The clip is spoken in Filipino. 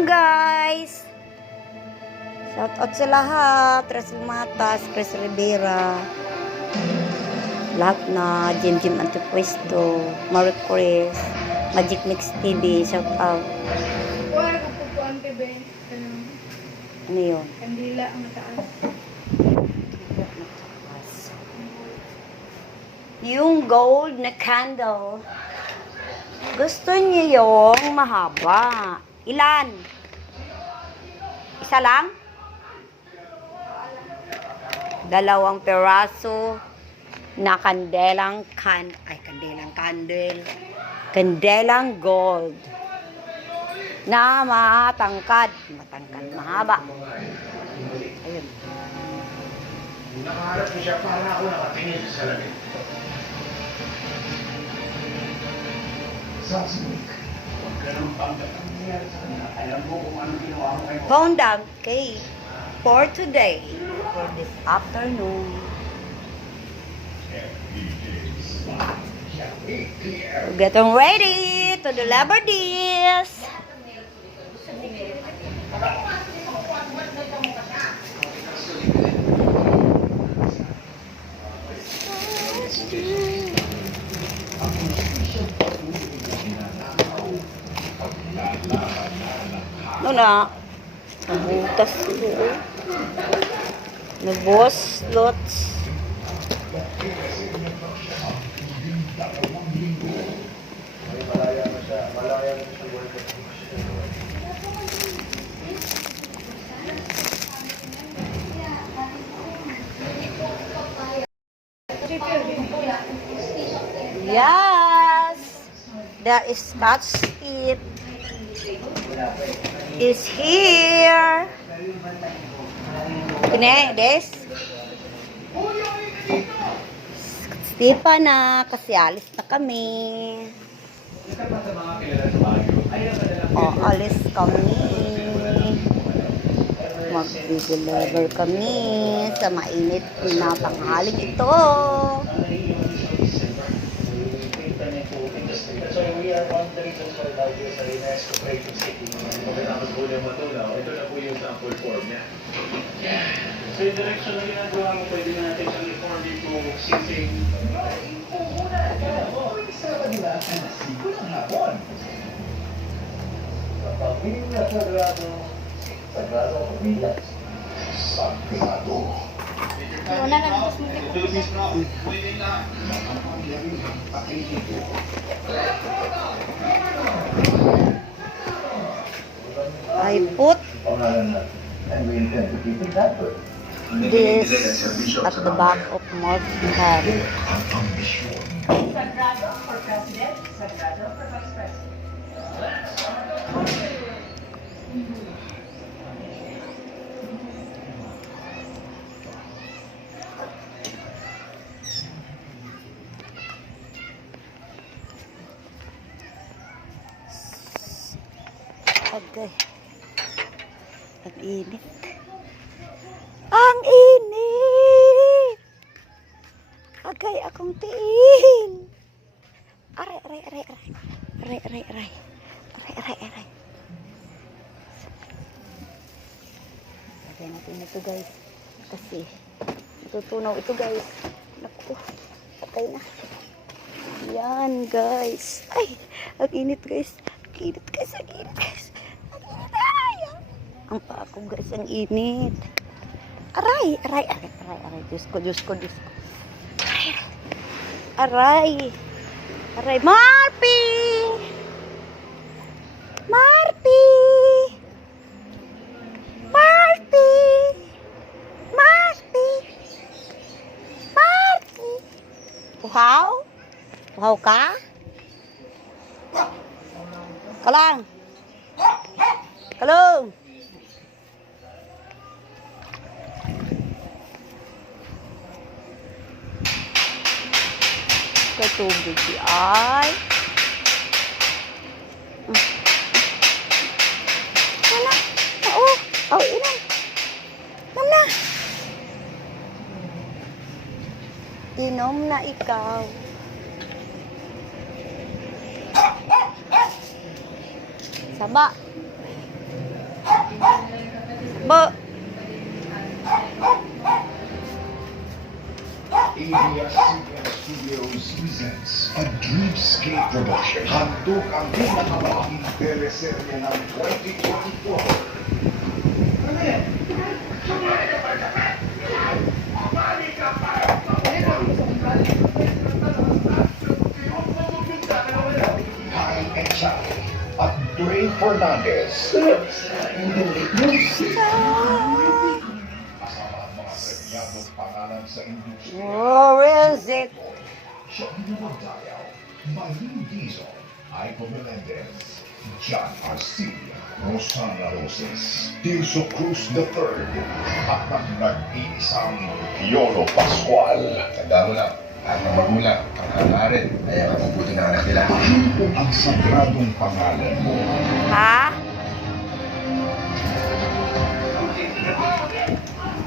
morning, guys! Shout out sa lahat. Rasul Matas, Chris Rivera. Lahat na Jim Antipuesto, Marie Chris, Magic Mix TV. Shout out. Wala ko po po ang tebe. Ano yun? Kandila ang mataas. Yung gold na candle. Gusto niyo yung mahaba. Ilan? Isa lang? Dalawang peraso na kandelang kandelang gold na matangkad, mahaba. Ayun. Nakaharap ko siya para ako nakatingin sa salamin. Sasmik, huwag ka nang panggat ang nangyari sa kanya. Alam mo kung ano ginawa mo kayo. Phone down, okay, for today, for this afternoon. Getting ready to deliver this. Ano na? Nabutas ko. Nabos lots. Malaya na siya worker. Yes! There is Scotch it. Is here. Kine, des. Stipa na, kasi alis na kami. O, alis kami. Mag-deliver kami sa mainit na tanghaling ito. So we are on the reasons for the sa UNESCO Creative City. Pagkatapos po yung matunaw, ito na po yung sample form niya. So yung direction na ginagawa mo, pwede natin siyang i-form dito sising. Sa kanila, ang nasiko ng hapon. Kapag hindi na sagrado ang pamilya. Sagrado. Wala na tapos mo I put this at the back of my head. Sagrado for President, Sagrado for Vice President. Okay. Ang init. Ang init! Agay akong tiil. Aray. Lagay natin ito, guys. Kasi natutunaw ito, guys. Naku. Patay na. Yan, guys. Ay, ang init, guys. Ang init, guys. Ang paa ko, guys, ang init. Aray. Diyos ko. Aray. Marpi! Uhaw ka? Kalong. Tubig di ay. Mana? Oh, inom. Mana? Inom na ikaw. Saba. Ba, ABS-CBN Studios presents a Dreamscape production. Handog ang pinakamalaking teleserye ng 2024. Kyle and Charlie at Dwayne Fernandez. Kasama ang mga premyadong pangalan sa industriya. where is it? Johnny Magdayaw, Maylene Dizon, Aiko Melendez, John Arcilla, Rosana Roses, Tirso Cruz III, at ang nag-iisang Piolo Pascual. Tanda mo lang, lahat ng magulang, ang hangarin, ay ang mabuti ng anak nila. Ano ang sagradong pangalan mo? Ha?